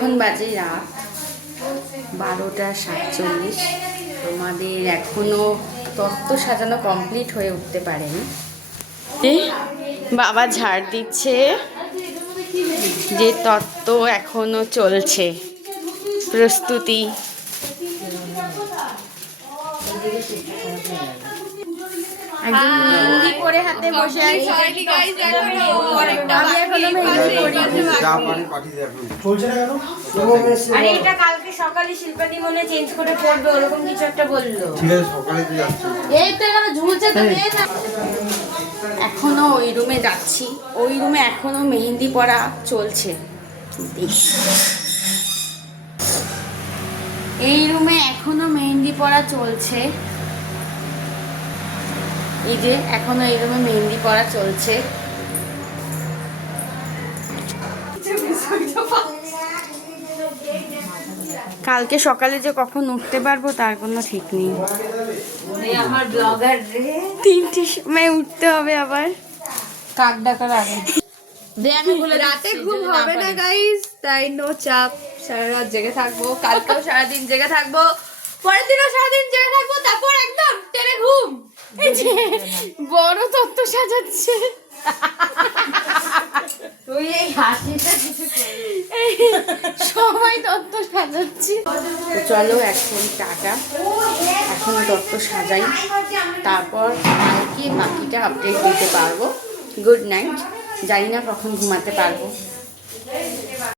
এখন বাজে রাত 12:47। আমাদের এখনো তত্ত্ব সাজানো কমপ্লিট হয়ে উঠতে পারেনি। বাবা ঝাড় দিচ্ছে, যে তত্ত্ব এখনো চলছে প্রস্তুতি। একদম মেহেন্দি করে হাতে বসে আছি। আরে এটা কালকে সকালে শিল্পাদি মনে চেঞ্জ করে পড়বে, ওরকম কিছু একটা বললো। এই তো এখানে ঝুলছে তো দে না। এখনো ওই রুমে যাচ্ছি, ওই রুমে এখনো মেহেন্দি পড়া চলছে। এই রুমে এখনো মেহেন্দি পড়া চলছে। এই যে এখনো এই রুমে মেহেন্দি পড়া চলছে। কালকে সকালে যে কখন উঠতে পারবো তার কোনো ঠিক নেই। আমার ব্লগার রে 3টের সময় উঠতে হবে আবার, কাক ডাকার আগে। রাতে ঘুম হবে না গাইস, তাই নো চাপ। সারা রাত জেগে থাকবো, কালকেও সারাদিন জেগে থাকবো, পরের দিনও সারাদিন জেগে থাকবো, তারপর একদম টেনে ঘুম। বড় তত্ত্ব সাজাচ্ছে। তুই এই হাসিটা কিছু সবাই তত্ত্ব সাজাচ্ছি। চলো এখন টাটা, এখনো তত্ত্ব সাজাই, তারপর কালকে বাকিটা আপডেট দিতে পারবো। Good night. জানি না কখন ঘুমাতে পারবো।